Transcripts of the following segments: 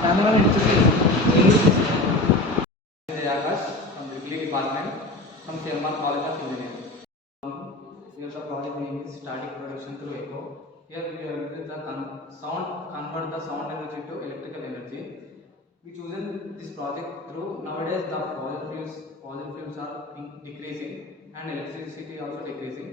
camera is Akash from the Degree Department from CMR College of Engineering. Here the project name is Static Production through Echo. Here we are using the sound, convert the sound energy to electrical energy. We chosen this project through nowadays the fossil fuels are decreasing and electricity also decreasing.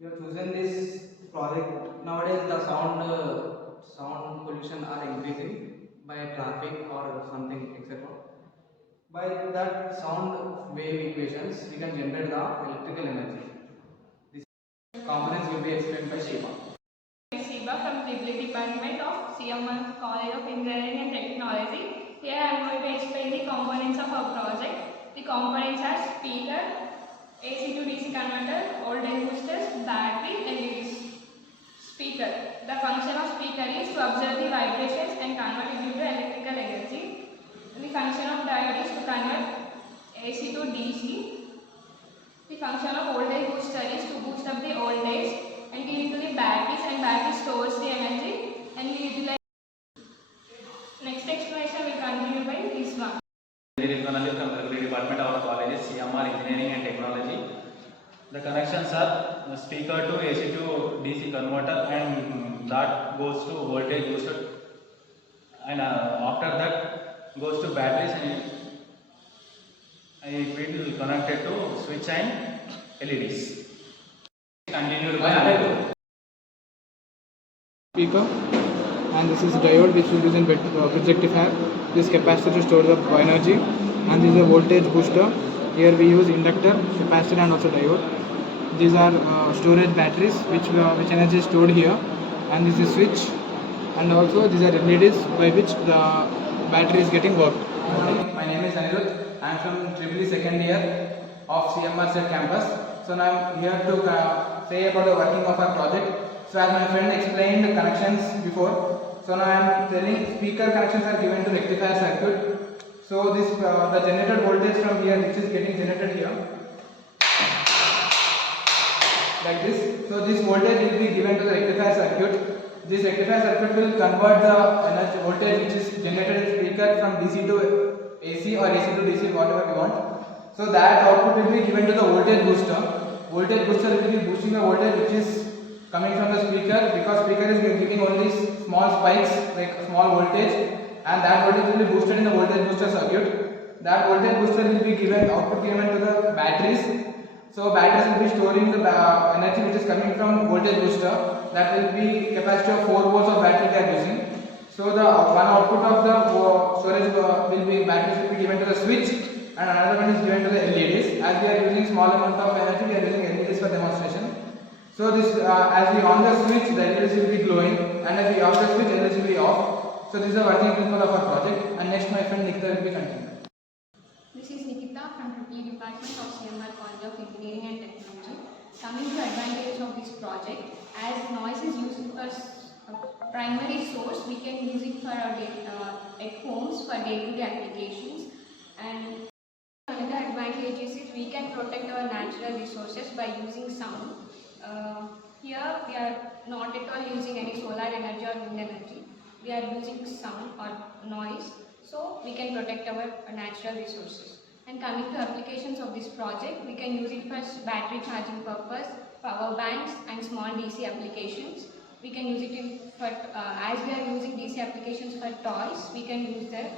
We have chosen this project nowadays the sound pollution are increasing by traffic or something etc. By that sound wave equations, we can generate the electrical energy. These components will be explained by Shiva. Shiva from the Degree Department of CMR College of Engineering and Technology. Here I am going to explain the components of our project. The components are speaker, AC to DC converter, voltage boosters, battery, LEDs. Speaker. The function of speaker is to observe the vibrations and convert it into electrical energy. The function of diode is to convert AC to DC. The function of voltage booster is to boost up the voltage and give it to the batteries, and battery stores the energy and we utilize. Next explanation will continue by this one. From the Degree Department of our college is CMR Engineering and Technology. The connections are speaker to AC to DC converter, and that goes to voltage booster, and after that goes to batteries, and it will connect it to switch and LEDs. Continued by Speaker, and this is diode which we use in bridge rectifier. This capacitor to store the energy, and this is a voltage booster. Here we use inductor, capacitor, and also diode. These are storage batteries which energy is stored here, and this is switch, and also these are LEDs by which the battery is getting worked. Good morning, my name is Anirudh. I am from EEE second year of CMR Set campus. So now I am here to say about the working of our project. So as my friend explained the connections before, so now I am telling speaker connections are given to rectifier circuit. So this the generated voltage from here, which is getting generated here, like this. So this voltage will be given to the rectifier circuit. This rectifier circuit will convert the energy voltage which is generated in speaker from DC to AC or AC to DC, whatever we want. So that output will be given to the voltage booster. Voltage booster will be boosting the voltage which is coming from the speaker, because speaker is giving only small spikes like small voltage, and that voltage will be boosted in the voltage booster circuit. That voltage booster will be given output given to the batteries. So batteries will be storing the energy which is coming from voltage booster. That will be capacity of 4 volts of battery they are using. So the one output of the storage will be batteries will be given to the switch, and another one is given to the LEDs. As we are using small amount of energy, we are using LEDs for demonstration. So this as we on the switch, the LEDs will be glowing, and as we off the switch, LEDs will be off. So this is the working principle of our project. And next my friend Nikita will be continuing. This is Nikita from EEE Department of CMR College of Engineering and Technology. Coming to advantages of this project, as noise is used for primary source, we can use it for our at homes for day-to-day applications. And another advantage is we can protect our natural resources by using sound. Here we are not at all using any solar energy or wind energy. We are using sound or noise, so we can protect our natural resources. And coming to applications of this project, we can use it for battery charging purpose, power banks, and small DC applications. We can use it for as we are using DC applications for toys, we can use the